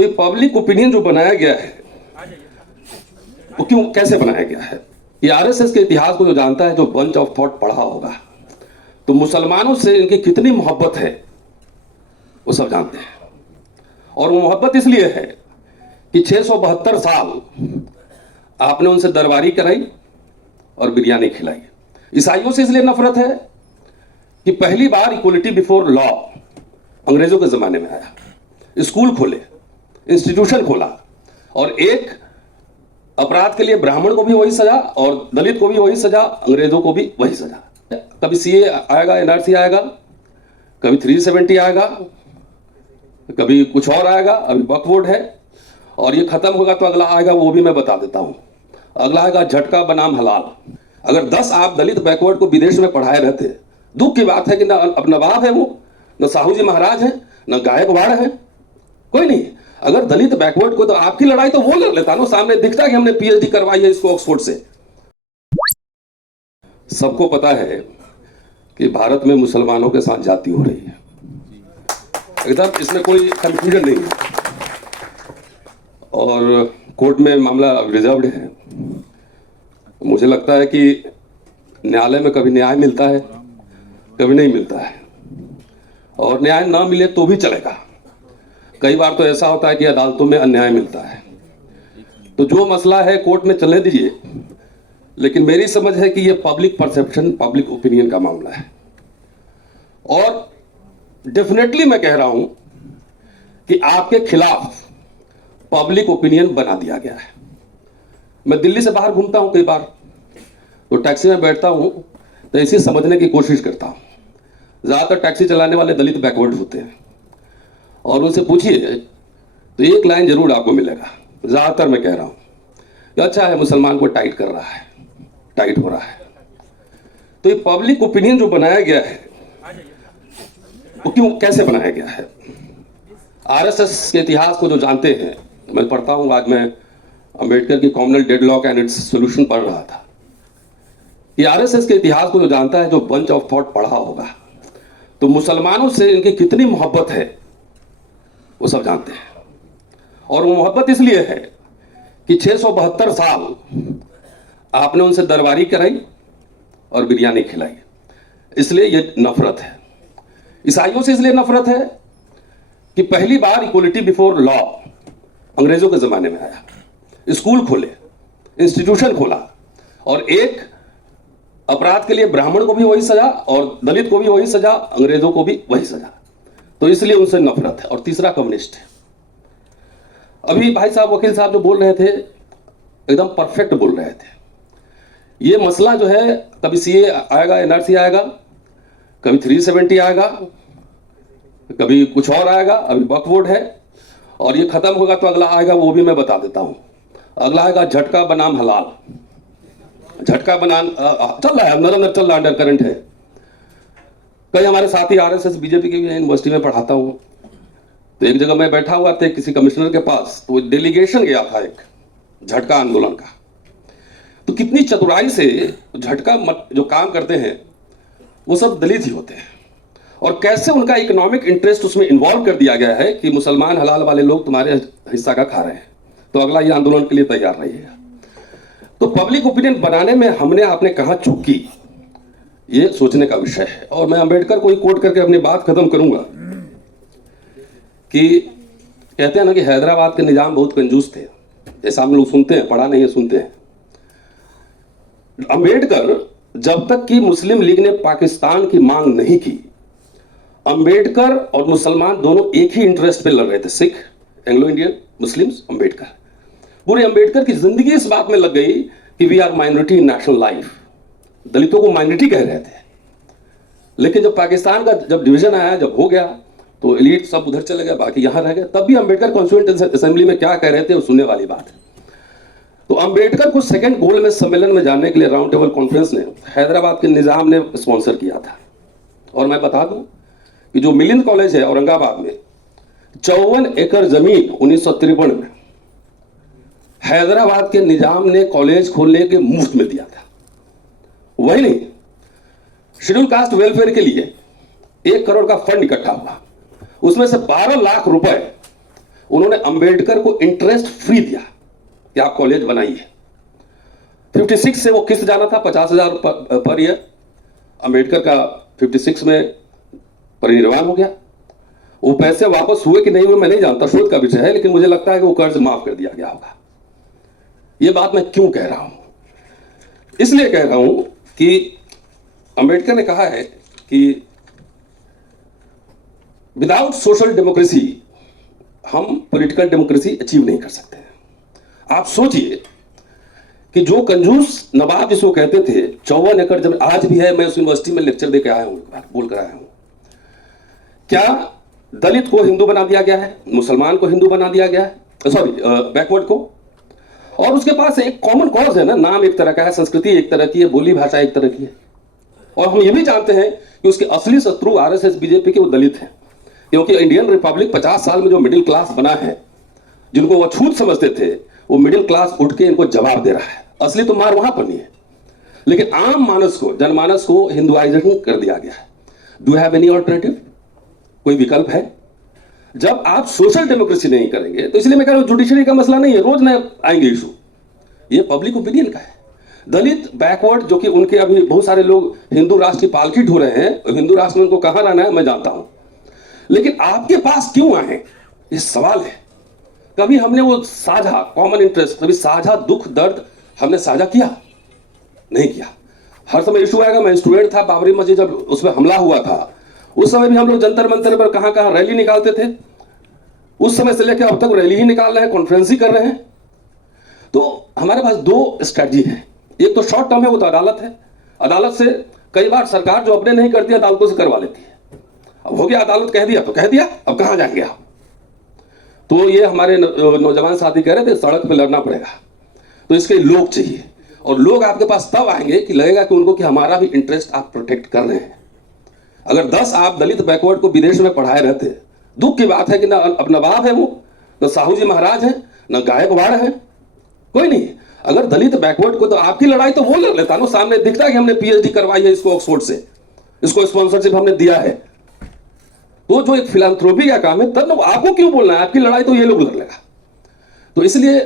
तो ये public opinion जो बनाया गया है वो क्यों कैसे बनाया गया है? ये आरएसएस के इतिहास को जो जानता है, जो बंच ऑफ थॉट पढ़ा होगा, तो मुसलमानों से इनकी कितनी मोहब्बत है वो सब जानते हैं। और वो मोहब्बत इसलिए है कि 672 साल आपने उनसे दरबारी कराई और बिरयानी खिलाई। ईसाइयों से इसलिए नफरत है कि पहली बार इक्वलिटी बिफोर लॉ अंग्रेजों के जमाने में आया। स्कूल खोले, इंस्टीट्यूशन खोला, और एक अपराध के लिए ब्राह्मण को भी वही सजा और दलित को भी वही सजा, अंग्रेजों को भी वही सजा। कभी सीए आएगा, एनआरसी आएगा, कभी 370 आएगा, कभी कुछ और आएगा, अभी वक्फ बोर्ड है, और ये खत्म होगा तो अगला आएगा, वो भी मैं बता देता हूं। अगला आएगा झटका बनाम हलाल। अगर 10 आप दलित बैकवर्ड को विदेश में पढ़ाए रहते, दुख की बात है कि ना अब नवाब है वो, न साहू जी महाराज हैं, न गायकवाड़ है, कोई नहीं। अगर दलित बैकवर्ड को, तो आपकी लड़ाई तो वो लड़ लेता ना, सामने दिखता कि हमने पीएचडी करवाई है इसको ऑक्सफोर्ड से। सबको पता है कि भारत में मुसलमानों के साथ जाति हो रही है, एकदम, इसमें कोई कंफ्यूजन नहीं है। और कोर्ट में मामला रिजर्व्ड है। मुझे लगता है कि न्यायालय में कभी न्याय मिलता है, कभी नहीं मिलता है, और न्याय ना मिले तो भी चलेगा। कई बार तो ऐसा होता है कि अदालतों में अन्याय मिलता है। तो जो मसला है कोर्ट में चलने दीजिए, लेकिन मेरी समझ है कि ये पब्लिक परसेप्शन, पब्लिक ओपिनियन का मामला है। और डेफिनेटली मैं कह रहा हूं कि आपके खिलाफ पब्लिक ओपिनियन बना दिया गया है। मैं दिल्ली से बाहर घूमता हूं कई बार, तो टैक्सी में बैठता हूं तो इसे समझने की कोशिश करता हूं। ज्यादातर टैक्सी चलाने वाले दलित बैकवर्ड होते हैं, और उनसे पूछिए तो एक लाइन जरूर आपको मिलेगा। ज्यादातर मैं कह रहा हूं कि अच्छा है, मुसलमान को टाइट कर रहा है, टाइट हो रहा है। तो ये पब्लिक ओपिनियन जो बनाया गया है वो क्यों कैसे बनाया गया है? आरएसएस के इतिहास को जो जानते हैं, मैं पढ़ता हूं, आज मैं अंबेडकर की communal deadlock and it's solution पढ़ रहा था। ये आरएसएस के इतिहास को जो जानता है, जो बंच ऑफ थॉट पढ़ा होगा, तो मुसलमानों से इनकी कितनी मोहब्बत है वो सब जानते हैं। और वो मोहब्बत इसलिए है कि 672 साल आपने उनसे दरबारी कराई और बिरयानी खिलाई, इसलिए ये नफरत है। ईसाइयों से इसलिए नफरत है कि पहली बार इक्वलिटी बिफोर लॉ अंग्रेजों के जमाने में आया। स्कूल खोले, इंस्टीट्यूशन खोला, और एक अपराध के लिए ब्राह्मण को भी वही सजा और दलित को भी वही सजा, अंग्रेजों को भी वही सजा। तो इसलिए उनसे नफरत है। और तीसरा कम्युनिस्ट है। अभी भाई साहब, वकील साहब जो बोल रहे थे, एकदम परफेक्ट बोल रहे थे। ये मसला जो है, कभी सीए आएगा, एनआरसी आएगा, कभी 370 आएगा, कभी कुछ और आएगा, अभी वक्फ बोर्ड है, और ये खत्म होगा तो अगला आएगा, वो भी मैं बता देता हूं। अगला आएगा झटका बनाम हलाल। झटका बनाम चल रहा है, नरम चल रहा, अंडर करंट है। कई हमारे साथी आरएसएस, बीजेपी की यूनिवर्सिटी में पढ़ाता हूं, तो एक जगह मैं बैठा हुआ था किसी कमिश्नर के पास, तो डेलीगेशन गया था एक झटका आंदोलन का। तो कितनी चतुराई से झटका जो काम करते हैं वो सब दलित ही होते हैं, और कैसे उनका इकोनॉमिक इंटरेस्ट उसमें इन्वॉल्व कर दिया गया है कि मुसलमान हलाल वाले लोग तुम्हारे हिस्सा का खा रहे हैं, तो अगला ये आंदोलन के लिए तैयार रहिएगा। तो पब्लिक ओपिनियन बनाने में हमने आपने कहां चूक की, ये सोचने का विषय है। और मैं अंबेडकर को ही कोट करके अपनी बात खत्म करूंगा कि कहते हैं ना कि हैदराबाद के निजाम बहुत कंजूस थे, जैसा हम लोग सुनते हैं, पढ़ा नहीं है, सुनते हैं। अंबेडकर, जब तक कि मुस्लिम लीग ने पाकिस्तान की मांग नहीं की, अंबेडकर और मुसलमान दोनों एक ही इंटरेस्ट पे लड़ रहे थे, Sikh, Anglo Indian, Muslims, Ambedkar. पूरे अंबेडकर की जिंदगी इस बात में लग गई कि we are minority in national life. दलितों को माइनॉरिटी कह रहे थे, लेकिन जब पाकिस्तान का जब डिवीजन आया, जब हो गया, तो एलीट सब उधर चले गए, बाकी यहां रह गए। तब भी अंबेडकर कॉन्स्टिट्यूएंट असेंबली में क्या कह रहे थे वो सुनने वाली बात है। तो अंबेडकर को सेकंड गोल्ड में सम्मेलन में जाने के लिए राउंड टेबल कॉन्फ्रेंस ने हैदराबाद के निजाम ने स्पॉन्सर किया था। और मैं बता दूं कि जो मिलिंद कॉलेज है औरंगाबाद में, 54 एकड़ जमीन 1953 में हैदराबाद के निजाम ने कॉलेज खोलने के मुफ्त में दिया था। वही नहीं, शेड्यूल कास्ट वेलफेयर के लिए 1 करोड़ का फंड इकट्ठा हुआ, उसमें से 12 लाख रुपए उन्होंने अंबेडकर को इंटरेस्ट फ्री दिया कि आप कॉलेज बनाइए। 56 से वो किस्त जाना था 50,000 पर ईयर। अंबेडकर का 56 में परिनिर्वाण हो गया। वो पैसे वापस हुए कि नहीं हुए मैं नहीं जानता, शोध का विषय है, लेकिन मुझे लगता है कि वो कर्ज माफ कर दिया गया होगा। ये बात मैं क्यों कह रहा हूं? इसलिए कह रहा हूं कि अंबेडकर ने कहा है कि विदाउट सोशल डेमोक्रेसी हम पॉलिटिकल डेमोक्रेसी अचीव नहीं कर सकते। आप सोचिए कि जो कंजूस नवाब जिसको कहते थे, 54 एकड़ जमीन आज भी है। मैं उस यूनिवर्सिटी में लेक्चर देकर आया हूं, बोल कर आया हूं। क्या दलित को हिंदू बना दिया गया है, मुसलमान को हिंदू बना दिया गया है, सॉरी बैकवर्ड को, और उसके पास एक कॉमन कॉज है ना, नाम एक तरह का है, संस्कृति एक तरह की है, बोली भाषा एक तरह की है। और हम ये भी जानते हैं कि उसके असली शत्रु आरएसएस बीजेपी के वो दलित हैं, क्योंकि इंडियन रिपब्लिक 50 साल में जो मिडिल क्लास बना है, जिनको वो छूत समझते थे, वो मिडिल क्लास उठ के इनको जवाब दे रहा है। असली तो मार वहां पर नहीं है, लेकिन आम मानस को, जनमानस को हिंदुआइजेशन कर दिया गया है। Do have any alternative? कोई विकल्प है? जब आप सोशल डेमोक्रेसी नहीं करेंगे, तो इसलिए मैं कह रहा हूं जुडिशरी का मसला नहीं है, रोज नए आएंगे इशू, ये पब्लिक ओपिनियन का है। दलित बैकवर्ड, जो कि उनके अभी बहुत सारे लोग हिंदू राष्ट्र की पालकी ढो रहे हैं, हिंदू राष्ट्र में उनको कहां रहना है मैं जानता हूं, लेकिन आपके पास क्यों आए, ये सवाल है। कभी हमने वो साझा कॉमन इंटरेस्ट, कभी साझा दुख दर्द हमने साझा किया? नहीं किया। हर समय इशू आएगा। मैं स्टूडेंट था, बाबरी मस्जिद जब उसमें हमला हुआ था, उस समय भी हम लोग जंतर मंतर पर कहां कहां रैली निकालते थे। उस समय से लेकर अब तक रैली ही निकाल रहे हैं, कॉन्फ्रेंस ही कर रहे हैं। तो हमारे पास दो स्ट्रैटेजी है। एक तो शॉर्ट टर्म है, वो तो अदालत है। अदालत से कई बार सरकार जो अपने नहीं करती, अदालतों से करवा लेती है। अब हो गया, अदालत कह दिया तो कह दिया, अब कहां जाएंगे आप? तो ये हमारे नौजवान साथी कह रहे थे सड़क पे लड़ना पड़ेगा, तो इसके लोग चाहिए, और लोग आपके पास तब आएंगे कि लगेगा कि उनको कि हमारा भी इंटरेस्ट आप प्रोटेक्ट कर रहे हैं। अगर 10 आप दलित बैकवर्ड को विदेश में पढ़ाए रहते, दुख की बात है कि ना अब नवाब है वो, न साहू जी महाराज हैं, न गायकवाड़ हैं, कोई नहीं। अगर दलित बैकवर्ड को, तो आपकी लड़ाई तो वो लड़ लेता ना, सामने दिखता है कि हमने पीएचडी करवाई है इसको ऑक्सफोर्ड से, इसको स्पॉन्सरशिप हमने दिया है। तो जो एक फिलैंथ्रोपी का काम है, तब आपको क्यों बोलना है? आपकी लड़ाई तो ये लोग लड़ लेगा। तो इसलिए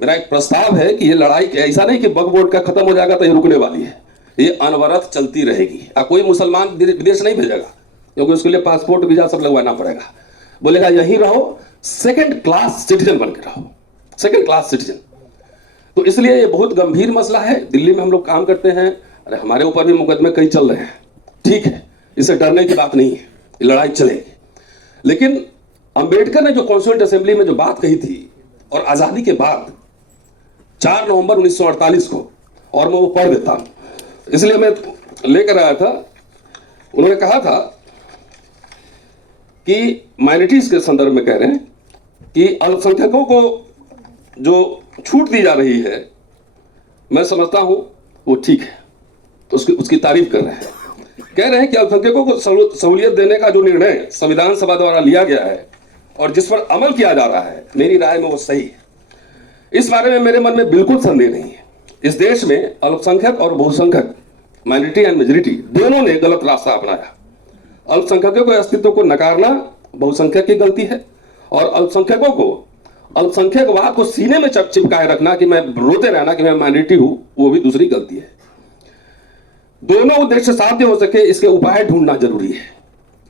मेरा एक प्रस्ताव है कि ये लड़ाई ऐसा नहीं कि वक्फ बोर्ड का खत्म हो जाएगा तो ये रुकने वाली है, ये अनवरत चलती रहेगी। कोई मुसलमान विदेश नहीं भेजेगा, क्योंकि उसके लिए पासपोर्ट वीजा सब लगवाना पड़ेगा। बोलेगा यहीं रहो, सेकंड क्लास सिटीजन बन के रहो, सेकंड क्लास सिटीजन। तो इसलिए ये बहुत गंभीर मसला है। दिल्ली में हम लोग काम करते हैं, अरे हमारे ऊपर भी मुकदमे कई चल रहे हैं, ठीक है, इससे डरने की बात नहीं है, ये लड़ाई चलेगी। लेकिन अंबेडकर ने जो कॉन्स्टिट्यूएंट असेंबली में जो बात कही थी, और आजादी के बाद 4 नवंबर 1948 को, और मैं वो पढ़ देता हूं, इसलिए मैं लेकर आया था। उन्होंने कहा था कि माइनॉरिटीज के संदर्भ में कह रहे हैं कि अल्पसंख्यकों को जो छूट दी जा रही है, मैं समझता हूं वो ठीक है, तो उसकी तारीफ कर रहे हैं। कह रहे हैं कि अल्पसंख्यकों को सहूलियत देने का जो निर्णय संविधान सभा द्वारा लिया गया है और जिस पर अमल किया जा रहा है, मेरी राय में वो सही है। इस बारे में मेरे मन में बिल्कुल संदेह नहीं है। इस देश में अल्पसंख्यक और बहुसंख्यक, माइनॉरिटी एंड मेजॉरिटी, दोनों ने गलत रास्ता अपनाया। अल्पसंख्यकों के अस्तित्व को नकारना बहुसंख्यक की गलती है, और अल्पसंख्यकों को, अल्पसंख्यकवाद को सीने में चिपकाए रखना कि मैं रोते रहना कि मैं माइनॉरिटी हूं, वो भी दूसरी गलती है। दोनों उद्देश्य साध्य हो सके, इसके उपाय ढूंढना जरूरी है।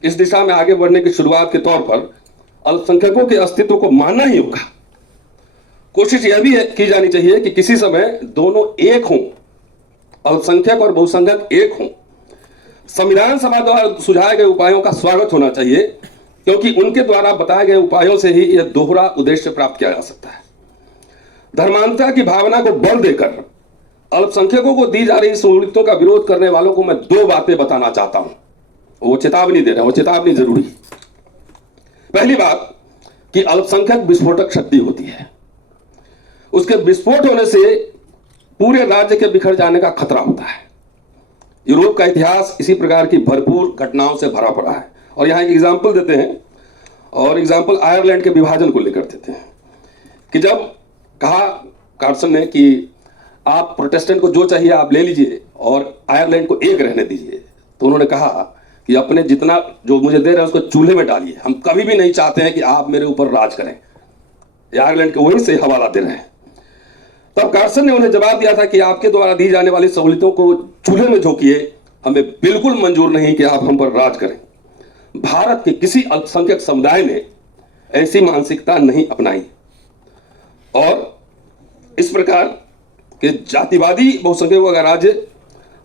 इस दिशा में आगे बढ़ने की शुरुआत के तौर पर अल्पसंख्यकों के अस्तित्व को मानना ही होगा। कोशिश यह भी की जानी चाहिए कि किसी समय दोनों एक हों, अल्पसंख्यक और बहुसंख्यक एक हों। संविधान सभा द्वारा सुझाए गए उपायों का स्वागत होना चाहिए, क्योंकि उनके द्वारा बताए गए उपायों से ही यह दोहरा उद्देश्य प्राप्त किया जा सकता है। धर्मांतरता की भावना को बल देकर अल्पसंख्यकों को दी जा रही सहूलियतों का विरोध करने वालों को मैं 2 बातें बताना चाहता हूं। वो चेतावनी दे रहा हूं, वो चेतावनी जरूरी। पहली बात कि अल्पसंख्यक विस्फोटक शक्ति होती है, उसके विस्फोट होने से पूरे राज्य के बिखर जाने का खतरा होता है। यूरोप का इतिहास इसी प्रकार की भरपूर घटनाओं से भरा पड़ा है। और यहां एक एग्जाम्पल देते हैं, और एग्जाम्पल आयरलैंड के विभाजन को लेकर देते हैं कि जब कहा कार्सन ने कि आप प्रोटेस्टेंट को जो चाहिए आप ले लीजिए और आयरलैंड को एक रहने दीजिए, तो उन्होंने कहा कि अपने जितना जो मुझे दे रहे हैं उसको चूल्हे में डालिए, हम कभी भी नहीं चाहते हैं कि आप मेरे ऊपर राज करें। आयरलैंड के वहीं से हवाला दे रहे हैं। तब कार्सन ने उन्हें जवाब दिया था कि आपके द्वारा दी जाने वाली सहूलियतों को चूल्हे में झोंकिए, हमें बिल्कुल मंजूर नहीं कि आप हम पर राज करें। भारत के किसी अल्पसंख्यक समुदाय ने ऐसी मानसिकता नहीं अपनाई और इस प्रकार के जातिवादी बहुसंख्यकों का राज्य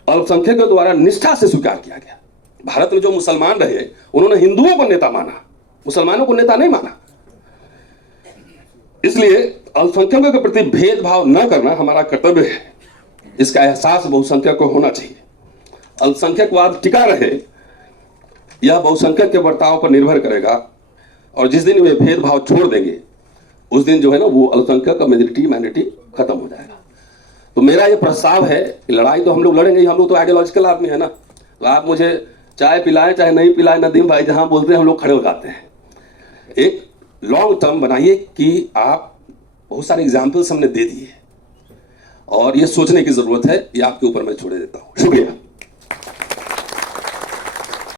अल्पसंख्यकों द्वारा निष्ठा से स्वीकार किया गया। भारत में जो मुसलमान रहे उन्होंने हिंदुओं को नेता माना, मुसलमानों को नेता नहीं माना। इसलिए अल्पसंख्यकों के प्रति भेदभाव न करना हमारा कर्तव्य है, इसका एहसास बहुसंख्यक को होना चाहिए। अल्पसंख्यकवाद टिका रहे यह बहुसंख्यक के बर्ताव पर निर्भर करेगा और जिस दिन वे भेदभाव छोड़ देंगे उस दिन जो है ना वो अल्पसंख्यक का मेजोरिटी खत्म हो जाएगा। तो मेरा ये प्रस्ताव है कि लड़ाई तो हम लोग लड़ेंगे ही, हम लोग तो आइडियोलॉजिकल आदमी है ना। तो आप मुझे चाय पिलाएं चाहे नहीं पिलाएं, नदीम भाई जहां बोलते हैं हम लोग खड़े हो जाते हैं। एक लॉन्ग टर्म बनाइए कि आप बहुत सारे एग्जाम्पल्स हमने दे दिए और ये सोचने की जरूरत है, ये आपके ऊपर मैं छोड़ देता हूँ। शुक्रिया।